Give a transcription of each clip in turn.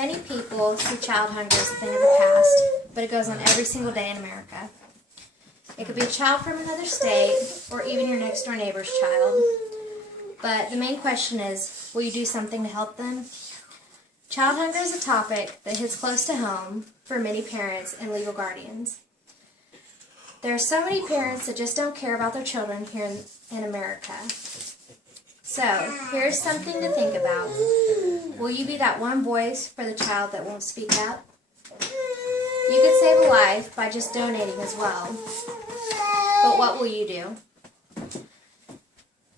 Many people see child hunger as a thing of the past, but it goes on every single day in America. It could be a child from another state, or even your next door neighbor's child. But the main question is, will you do something to help them? Child hunger is a topic that hits close to home for many parents and legal guardians. There are so many parents that just don't care about their children here in America. So, here's something to think about. Will you be that one voice for the child that won't speak up? You could save a life by just donating as well. But what will you do?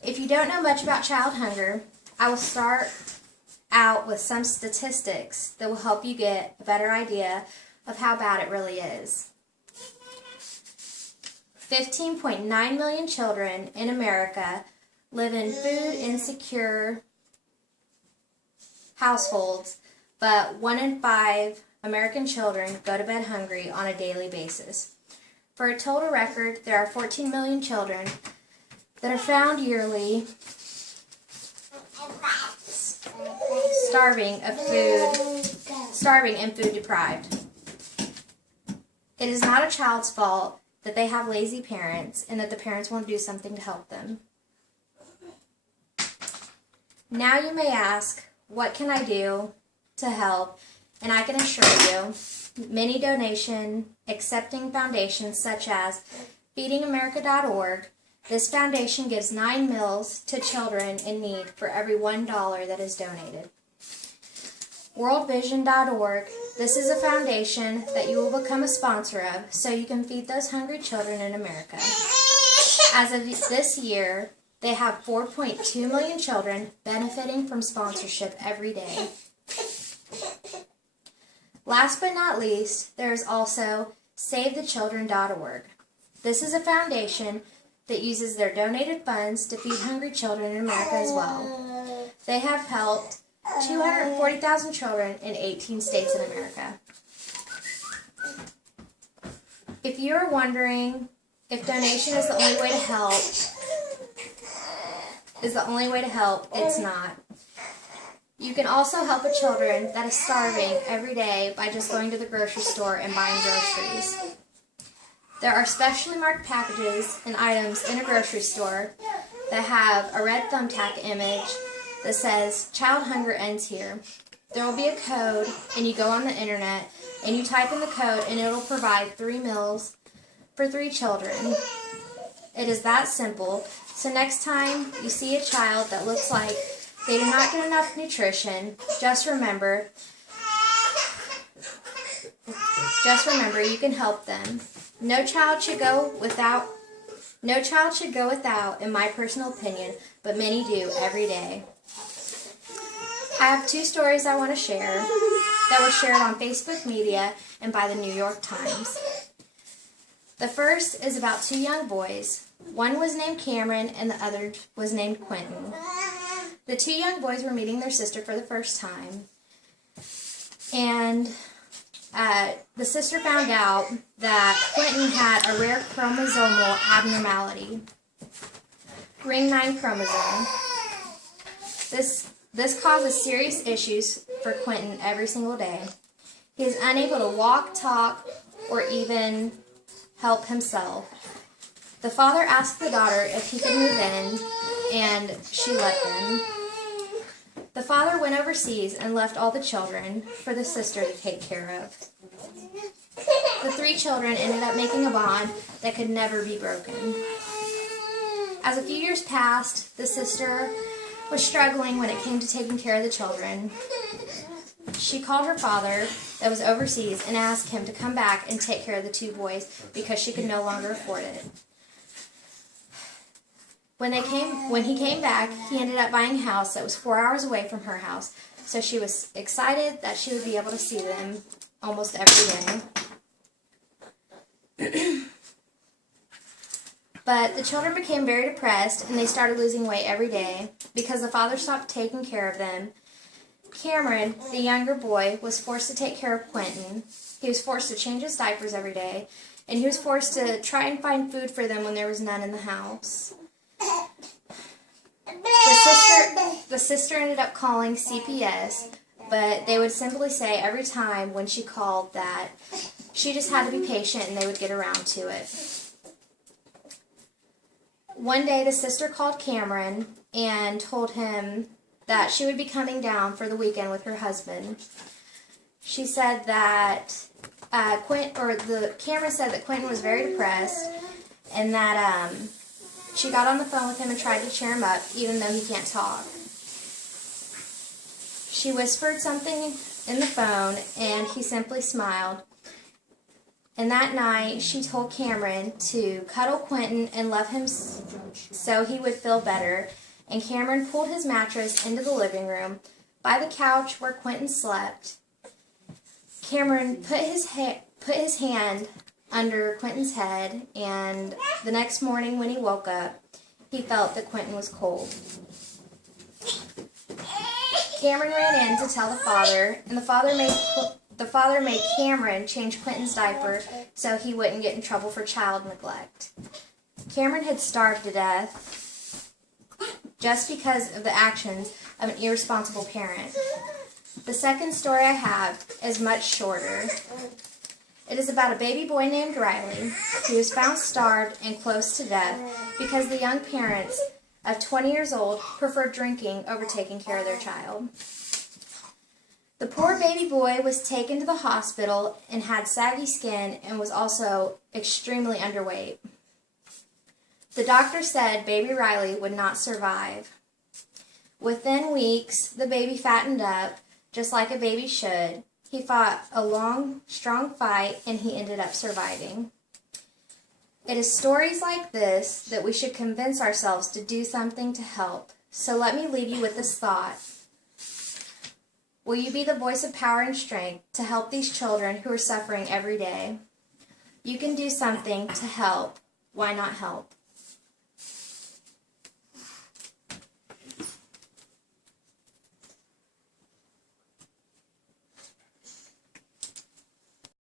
If you don't know much about child hunger, I will start out with some statistics that will help you get a better idea of how bad it really is. 15.9 million children in America live in food insecure households, but 1 in 5 American children go to bed hungry on a daily basis. For a total record, there are 14 million children that are found yearly starving and food deprived. It is not a child's fault that they have lazy parents and that the parents won't do something to help them. Now you may ask, what can I do to help? And I can assure you, many donation accepting foundations such as feedingamerica.org. This foundation gives 9 meals to children in need for every $1 that is donated. worldvision.org. This is a foundation that you will become a sponsor of so you can feed those hungry children in America. As of this year, they have 4.2 million children benefiting from sponsorship every day. Last but not least, there is also SaveTheChildren.org. This is a foundation that uses their donated funds to feed hungry children in America as well. They have helped 240,000 children in 18 states in America. If you are wondering if donation is the only way to help, it's not. You can also help a children that is starving every day by just going to the grocery store and buying groceries. There are specially marked packages and items in a grocery store that have a red thumbtack image that says, "Child hunger ends here." There will be a code, and you go on the internet, and you type in the code, and it will provide 3 meals for 3 children. It is that simple. So next time you see a child that looks like they do not get enough nutrition, just remember you can help them. No child should go without, in my personal opinion, but many do every day. I have 2 stories I want to share that were shared on Facebook media and by the New York Times. The first is about 2 young boys. One was named Cameron and the other was named Quentin. The 2 young boys were meeting their sister for the first time, and the sister found out that Quentin had a rare chromosomal abnormality, ring 9 chromosome. This causes serious issues for Quentin every single day. He is unable to walk, talk, or even help himself. The father asked the daughter if he could move in, and she let them. The father went overseas and left all the children for the sister to take care of. The 3 children ended up making a bond that could never be broken. As a few years passed, the sister was struggling when it came to taking care of the children. She called her father that was overseas and asked him to come back and take care of the 2 boys because she could no longer afford it. When he came back, he ended up buying a house that was 4 hours away from her house, so she was excited that she would be able to see them almost every day. But the children became very depressed, and they started losing weight every day because the father stopped taking care of them. Cameron, the younger boy, was forced to take care of Quentin. He was forced to change his diapers every day, and he was forced to try and find food for them when there was none in the house. The sister ended up calling CPS, but they would simply say every time when she called that she just had to be patient and they would get around to it. One day the sister called Cameron and told him that she would be coming down for the weekend with her husband. She said that Cameron said that Quentin was very depressed and that she got on the phone with him and tried to cheer him up even though he can't talk. She whispered something in the phone and he simply smiled. And that night she told Cameron to cuddle Quentin and love him so he would feel better. And Cameron pulled his mattress into the living room by the couch where Quentin slept. Cameron put his hand under Quentin's head, and the next morning when he woke up, he felt that Quentin was cold. Cameron ran in to tell the father, and the father made Cameron change Quentin's diaper so he wouldn't get in trouble for child neglect. Cameron had starved to death just because of the actions of an irresponsible parent. The second story I have is much shorter. It is about a baby boy named Riley who was found starved and close to death because the young parents of 20 years old preferred drinking over taking care of their child. The poor baby boy was taken to the hospital and had saggy skin and was also extremely underweight. The doctor said baby Riley would not survive. Within weeks, the baby fattened up, just like a baby should. He fought a long, strong fight, and he ended up surviving. It is stories like this that we should convince ourselves to do something to help. So let me leave you with this thought. Will you be the voice of power and strength to help these children who are suffering every day? You can do something to help. Why not help?